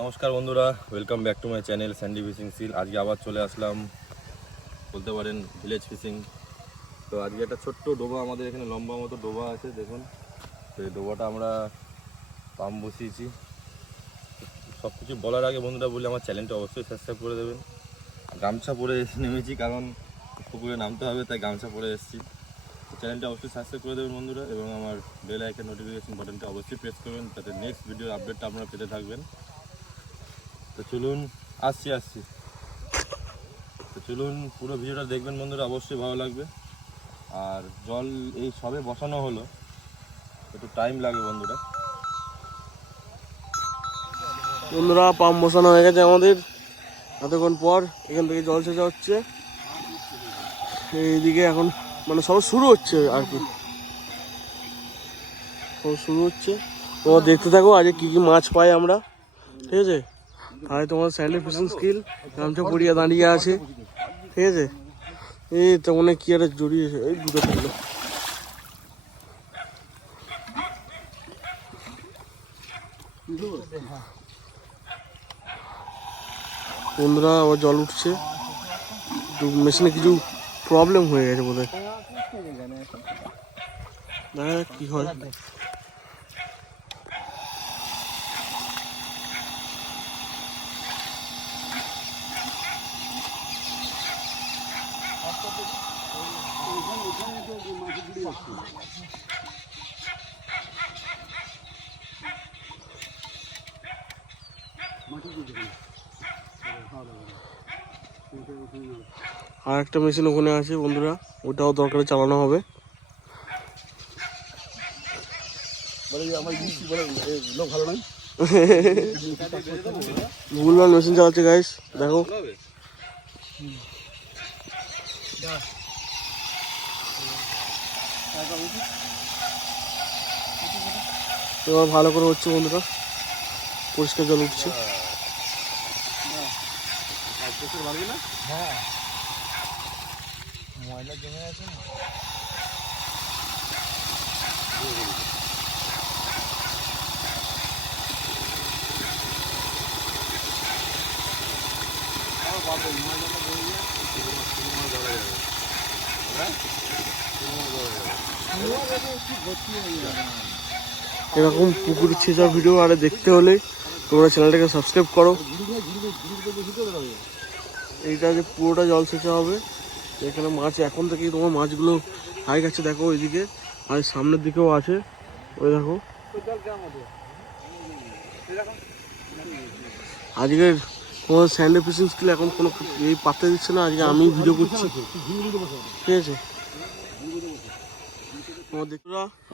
নমস্কার বন্ধুরা, welcome back to my channel Sandy fishing সিল। আজকে আবার চলে আসলাম, বলতে পারেন ভিলেজ ফিশিং। তো আজকে একটা ছোট্ট ডোবা, আমাদের এখানে লম্বা মতো ডোবা আছে দেখুন। তো এই ডোবাটা আমরা পাম্প বসিয়েছি। সব কিছু বলার আগে বন্ধুরা বলি, আমার চ্যানেলটা অবশ্যই সাবস্ক্রাইব করে দেবেন। গামছা পরে নেমেছি, কারণ পুকুরে নামতে হবে, তাই গামছা পরে এসেছি। চ্যানেলটা অবশ্যই সাবস্ক্রাইব করে দেবেন বন্ধুরা, এবং আমার বেল আইকন নোটিফিকেশন বাটনটা অবশ্যই প্রেস করবেন, যাতে নেক্সট ভিডিওর আপডেটটা আপনারা পেতে থাকবেন। তো চলুন, আসছি তো চলুন পুরো ভিডিওটা দেখবেন বন্ধুরা, অবশ্যই ভালো লাগবে। আর জল এই সবে বসানো হলো, একটু টাইম লাগে বন্ধুরা। পাম্প বসানো হয়ে গেছে আমাদের এতক্ষণ পর। এখান থেকে জল সেচা হচ্ছে, এইদিকে এখন মানে সব শুরু হচ্ছে আর কি, সব শুরু হচ্ছে। তোমার দেখতে থাকো আজকে কি কি মাছ পাই আমরা, ঠিক আছে? তাই তোমার স্যান্ডি ফিশিং স্কিল গামছা পড়িয়া দাঁড়িয়ে আছে, ঠিক আছে? এই তো মনে কি একটা জড়িয়েছে, এই দুটো ফেললো। বন্ধুরা আবার জল উঠছে, মেশিনে কিছু প্রবলেম হয়ে গেছে বোধহয়, দেখা যাক কি হয়। আর একটা মেশিন ওখানে আছে বন্ধুরা, ওটাও দরকারে চালানো হবে। ভুলভাল মেশিন চালাচ্ছে গাইস, দেখো। এবার ভালো করে হচ্ছে বন্ধুরা, পরিষ্কার জল উঠছে। হ্যাঁ, ময়লা জমে আছে না। এরকম পুকুর ছেঁচার ভিডিও আরে দেখতে হলে তোমরা চ্যানেলটাকে সাবস্ক্রাইব করো। এইটা যে পুরোটা জল সেচা হবে, এখানে মাছ এখন থেকেই তোমার মাছগুলো হাই গেছে, দেখো ওইদিকে আর সামনের দিকেও আছে, ওই দেখো। আজকের তোমার স্যান্ডে ফিশিং স্কিল এখন কোনো এই পাত্তা দিচ্ছে না, আজকে আমি ভিডিও করছি, ঠিক আছে?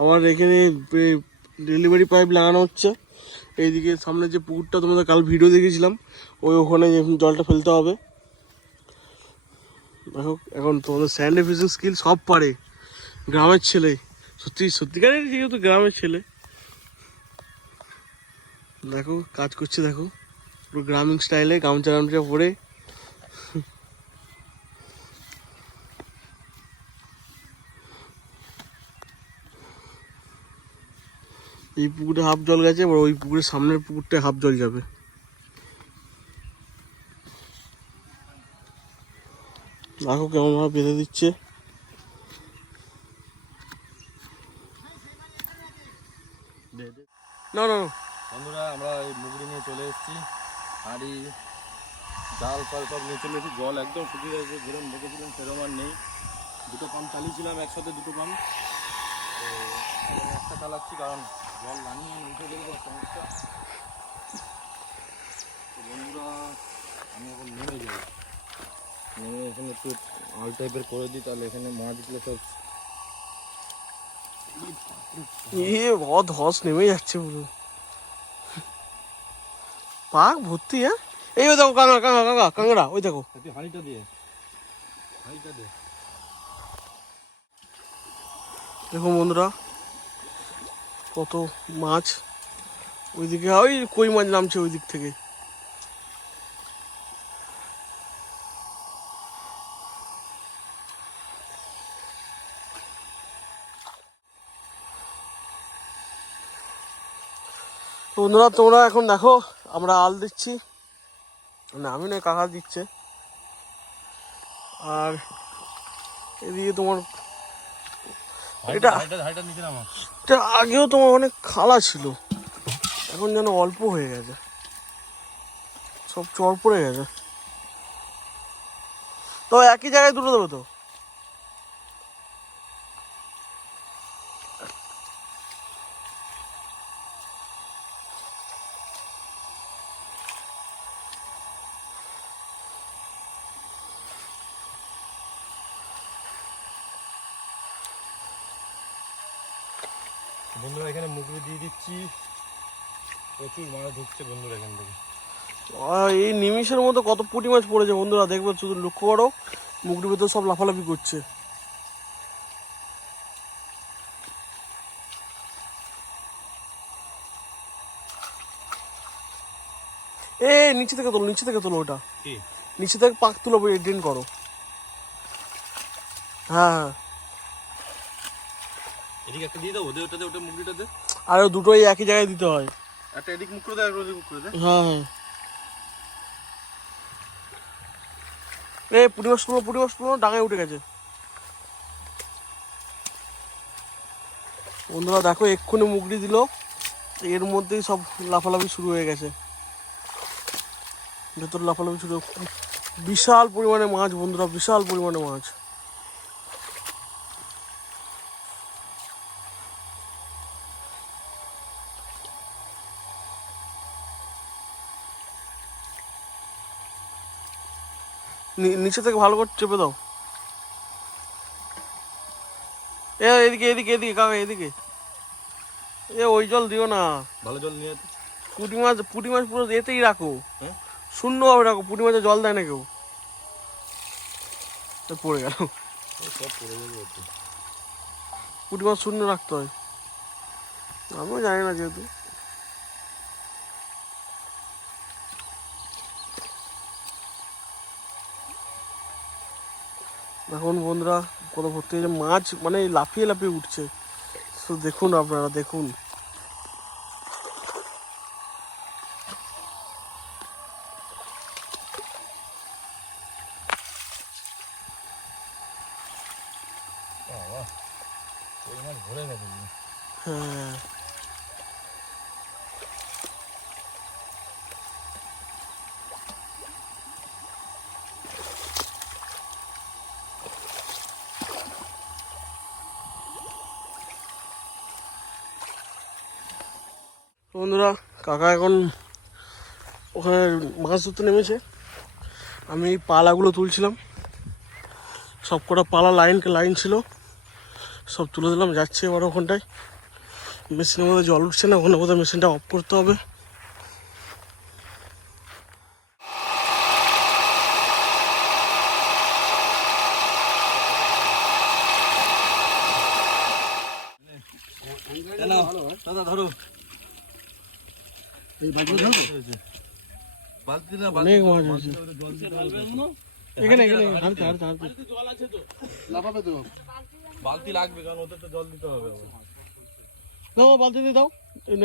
আমার এখানে ডেলিভারি পাইপ লাগানো হচ্ছে। এইদিকে সামনে যে পুকুরটা তোমাদের কাল ভিডিও দেখেছিলাম, ওখানে জলটা ফেলতে হবে। দেখো এখন তোমাদের স্যান্ডে ফিশিং স্কিল সব পারে, গ্রামের ছেলে, সত্যিকারের যেহেতু গ্রামের ছেলে, দেখো কাজ করছে, দেখো পুরো গ্রামীণ স্টাইলে গামছা পরে। এই পুকুরে হাফ জল গেছে, এবার ওই পুকুরের সামনের পুকুরটায় হাফ জল যাবে। দেখো কেমন ভাবে বেঁধে দিচ্ছে। না না বন্ধুরা, আমরা এই মুগড়ি নিয়ে চলে এসেছি, হাঁড়ি জাল ফাল সব নিয়ে চলে এসেছি। জল একদম শুকিয়ে গেছে, যেরকম দেখেছিলাম সেরকম আর নেই। দুটো পাম্প চালিয়েছিলাম একসাথে, দুটো পাম্প। তো এখানে একটা চালাচ্ছি, কারণ জল নামিয়ে উঠে গেলে তো সমস্যা। তো বন্ধুরা, আমি এখন নেমে যাই, নেমে এখানে একটু আল টাইপের করে দিই, তাহলে এখানে মাছগুলো সব ধস নেমে যাচ্ছে পুরো, পাক ভর্তি। হ্যাঁ, এই ওই দেখো কাঁকড়া ওই দেখো। হাঁড়িটা দিয়ে দেখো বন্ধুরা কত মাছ, ওইদিকে ওই কই মাছ নামছে ওই দিক থেকে। তো বন্ধুরা তোমরা এখন দেখো আমরা আল দিচ্ছি, না আমি নয় কাকা দিচ্ছে। আর এদিকে তোমার এটা আগেও তোমার অনেক খালা ছিল, এখন যেন অল্প হয়ে গেছে, সব চর পড়ে গেছে। তো একই জায়গায় দুটো দেবো তো। বন্ধুরা এখানে মুগরি দিয়ে দিচ্ছি, প্রচুর মাছ ঢুকছে বন্ধুরা এখান থেকে। এই নিমিষের মতো কত পুঁটি মাছ পড়েছে বন্ধুরা, দেখবে শুধু লক্ষ্য করো, মুগরির ভেতর সব লাফালাফি করছে। এ নিচে থেকে তোলো, নিচে থেকে তোলো, ওটা নিচে থেকে পাক তুলো, ড্রেন করো। হ্যাঁ হ্যাঁ, এদিকে একটা দিয়ে দেবো, ওটাতে ওটা মুগরিটাতে। আর দুটোই একই জায়গায় দিতে হয়। একটা এদিক মুখ করে দেয়, একটা ওদিক মুখ করে দেয়। হ্যাঁ হ্যাঁ, এ পুঁটি মাছ তুলো, পুঁটি মাছ তুলো, ডাঙায় উঠে গেছে। বন্ধুরা দেখো এক্ষুনি মুগরি দিল, এর মধ্যেই সব লাফালাফি শুরু হয়ে গেছে, ভেতর লাফালাফি শুরু। বিশাল পরিমাণে মাছ বন্ধুরা, বিশাল পরিমাণে মাছ। নিচে থেকে ভালো করে চেপে দাও। এদিকে এদিকে এদিকে কাকা, এদিকে। ওই জল দিও না, ভালো জল নিয়ে পুঁটি মাছ পুরো এতেই রাখো, হ্যাঁ শূন্য ভাবে রাখো, পুঁটি মাছে জল দেয় না কেউ। পড়ে গেল, সব পড়ে যাবে। পুঁটি মাছ শূন্য রাখতে হয়, আমিও জানি না যেহেতু। এখন বন্ধুরা কত ভর্তি হয়েছে মাছ, মানে লাফিয়ে লাফিয়ে উঠছে, তো দেখুন আপনারা দেখুন। হ্যাঁ বন্ধুরা কাকা এখন ওখানে মাছ ধরতে নেমেছে, আমি এই পালাগুলো তুলছিলাম, সব কটা পালা লাইন ছিল, সব তুলে দিলাম, যাচ্ছে এবার ওখানটায়। মেশিনের মধ্যে জল উঠছে না, ওখানে বোধহয় মেশিনটা অফ করতে হবে। দাদা ধরো, বালতি না অনেক মাছ হয়েছে এখানে, এখানে হারতে হারতে হারতে। বালতি লাগবে, কারণ ওদের তো জল দিতে হবে। দাও বালতি দিয়ে দাও,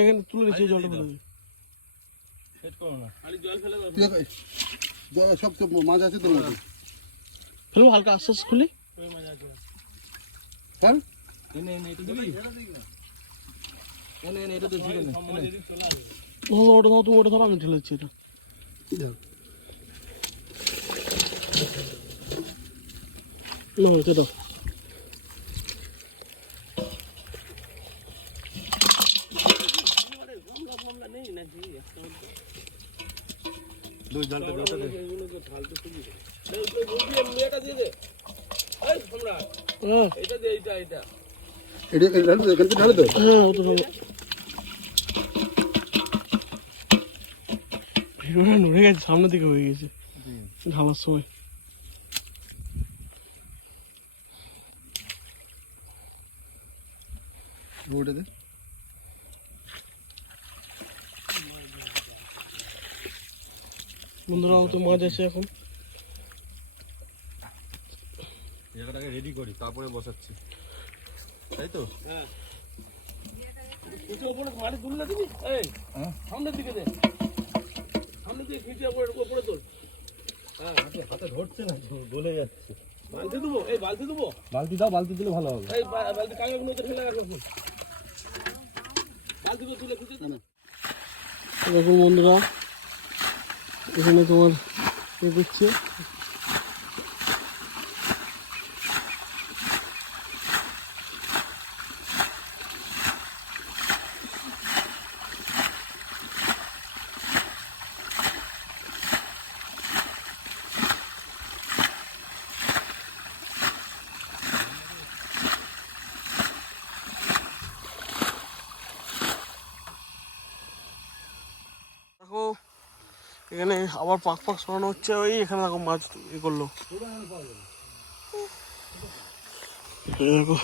এখানে তুলে নিচ্ছি, জলটা ফেলে দিই। সেট করো না, খালি জল ফেলে সব সব মাছ আছে তো, ফেলবো হালকা আস্তে আস্তে খুলি। হ্যাঁ এটা দিবি, এটা তো ছিল না। ওটা দাও, তুমি ওটা ধরো, আমি ঢেলে দিচ্ছি এটা। না এটা দাও। জলটা দে। হ্যাঁ এখান থেকে ঢালে তো। হ্যাঁ ও তো ভালো। ভিডিওটা নড়ে গেছে, সামনের দিকে হয়ে গেছে ঢালার সময়। ওটাতে বন্ধুরা তো মাছ আছে এখন, জায়গাটাকে রেডি করি, তারপরে বসাচ্ছি, তাই তো? খিচে ওপরে মাটি তুললে দিবি এই সামনের দিকে দে, সামনের দিকে খিচে ওপরে তোল। হ্যাঁ হাতে ধরছে না, গলে যাচ্ছে। বালতি দেবো, এই বালতি দেবো, বালতি দাও, বালতি দিলে ভালো হবে। এই বালতি কাগজগুলো ফেলে রাখো, বালতিগুলো তুলে খিচে দে। দেখুন বন্ধুরা, এখানে তোমার এ করছে, দেখো এখানে আবার পাক পাক সরানো হচ্ছে, ওই এখানে দেখো মাছ এ করলো। এই দেখো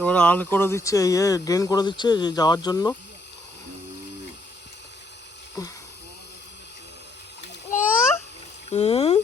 এবার আল করে দিচ্ছে, ইয়ে ড্রেন করে দিচ্ছে যে যাওয়ার জন্য। হুম